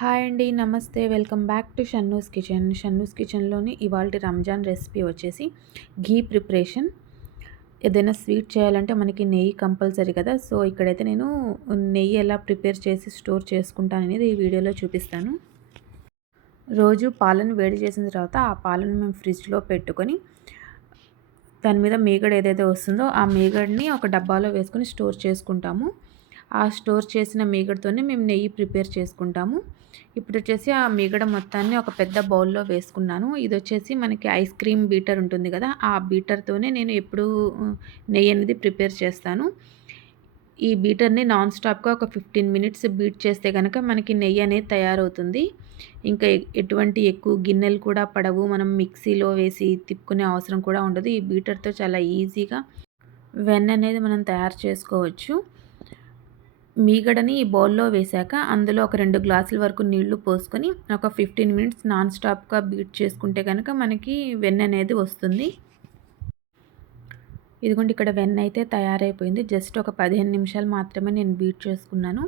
Hi అండి. నమస్తే. Welcome back to Shannu's kitchen. Shannu's కిచెన్‌లోని ఇవాల్టి రంజాన్ రెసిపీ వచ్చేసి ఘీ ప్రిపరేషన్. ఏదైనా స్వీట్ చేయాలంటే మనకి నెయ్యి కంపల్సరీ కదా! సో, ఇక్కడైతే నేను నెయ్యి ఎలా ప్రిపేర్ చేసి స్టోర్ చేసుకుంటాననేది ఈ వీడియోలో చూపిస్తాను. రోజు పాలను వేడి చేసిన తర్వాత ఆ పాలను మేము ఫ్రిడ్జ్‌లో పెట్టుకొని దాని మీద మీగడ ఏదైతే వస్తుందో ఆ మీగడని ఒక డబ్బాలో వేసుకొని స్టోర్ చేసుకుంటాము. ఆ స్టోర్ చేసిన మీగడతోనే మేము నెయ్యి ప్రిపేర్ చేసుకుంటాము. ఇప్పుడొచ్చేసి ఆ మీగడ మొత్తాన్ని ఒక పెద్ద బౌల్‌లో వేసుకున్నాను. ఇదొచ్చేసి మనకి ఐస్ క్రీమ్ బీటర్ ఉంటుంది గదా! ఆ బీటర్‌తోనే నేను ఎప్పుడూ నెయ్యి అనేది ప్రిపేర్ చేస్తాను. ఈ బీటర్‌ని నాన్ స్టాప్‌గా ఒక 15 మినిట్స్ బీట్ చేస్తే గనక మనకి నెయ్యి అనేది తయారవుతుంది. ఇంకా ఎటువంటి ఎక్కువ గిన్నెలు కూడా పడవు. మనం మిక్సీలో వేసి తిప్పుకునే అవసరం కూడా ఉండదు. ఈ బీటర్‌తో చాలా ఈజీగా వెన్న అనేది మనం తయారు చేసుకోవచ్చు. మీగడని ఈ బౌల్‌లో వేశాక అందులో ఒక 2 గ్లాసుల వరకు నీళ్లు పోసుకొని ఒక 15 మినిట్స్ నాన్ స్టాప్‌గా బీట్ చేసుకుంటే గనక మనకి వెన్న అనేది వస్తుంది. ఇదిగోండి ఇక్కడ వెన్న అయితే తయారైపోయింది. జస్ట్ ఒక 15 నిమిషాలు మాత్రమే నేను బీట్ చేసుకున్నాను.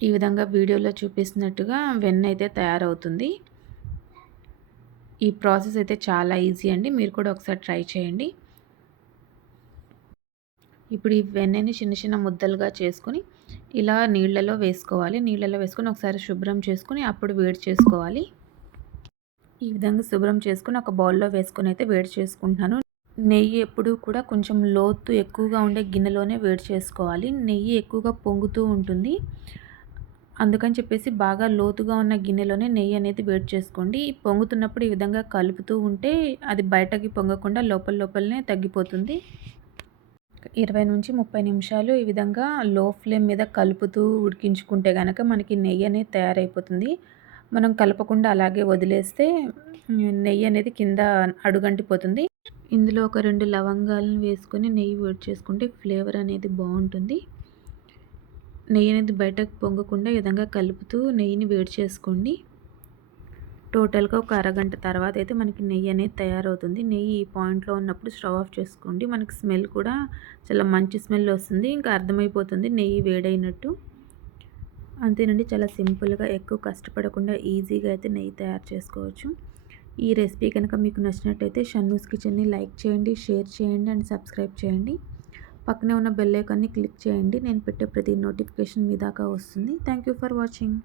ఈ విధంగా వీడియోలో చూపిస్తున్నట్టుగా వెన్న అయితే తయారవుతుంది. ఈ ప్రాసెస్ అయితే చాలా ఈజీ అండి. మీరు కూడా ఒకసారి ట్రై చేయండి. ఇప్పుడు ఈ వెన్నని చిన్న చిన్న ముద్దలుగా చేసుకొని ఇలా నీళ్ళలో వేసుకోవాలి. నీళ్ళలో వేసుకొని ఒకసారి శుభ్రం చేసుకొని అప్పుడు వేడి చేసుకోవాలి. ఈ విధంగా శుభ్రం చేసుకొని ఒక బౌల్‌లో వేసుకొని అయితే వేడి చేసుకుంటున్నాను. నెయ్యి ఎప్పుడూ కూడా కొంచెం లోతు ఎక్కువగా ఉండే గిన్నెలోనే వేడి చేసుకోవాలి. నెయ్యి ఎక్కువగా పొంగుతూ ఉంటుంది. అందుకని చెప్పేసి బాగా లోతుగా ఉన్న గిన్నెలోనే నెయ్యి అనేది వేడి చేసుకోండి. పొంగుతున్నప్పుడు ఈ విధంగా కలుపుతూ ఉంటే అది బయటకి పొంగకుండా లోపల లోపలనే తగ్గిపోతుంది. 20-30 నిమిషాలు ఈ విధంగా లో ఫ్లేమ్ మీద కలుపుతూ ఉడికించుకుంటే గనక మనకి నెయ్యి అనేది తయారైపోతుంది. మనం కలపకుండా అలాగే వదిలేస్తే నెయ్యి అనేది కింద అడుగంటిపోతుంది. ఇందులో ఒక 2 లవంగాలను వేసుకొని నెయ్యి వేడి చేసుకుంటే ఫ్లేవర్ అనేది బాగుంటుంది. నెయ్యి అనేది బయటకు పొంగకుండా ఈ విధంగా కలుపుతూ నెయ్యిని వేడి చేసుకోండి. టోటల్‌గా ఒక అరగంట తర్వాత అయితే మనకి నెయ్యి అనేది తయారవుతుంది. నెయ్యి ఈ పాయింట్‌లో ఉన్నప్పుడు స్టవ్ ఆఫ్ చేసుకోండి. మనకి స్మెల్ కూడా చాలా మంచి స్మెల్ వస్తుంది. ఇంకా అర్థమైపోతుంది నెయ్యి వేడైనట్టు. అంతేనండి, చాలా సింపుల్‌గా ఎక్కువ కష్టపడకుండా ఈజీగా అయితే నెయ్యి తయారు చేసుకోవచ్చు. ఈ రెసిపీ కనుక మీకు నచ్చినట్టయితే షన్నూస్ కిచెన్‌ని లైక్ చేయండి, షేర్ చేయండి అండ్ సబ్స్క్రైబ్ చేయండి. పక్కనే ఉన్న బెల్ ఐకాన్‌ని క్లిక్ చేయండి. నేను పెట్టే ప్రతి నోటిఫికేషన్ మీ దాకా వస్తుంది. Thank you for watching.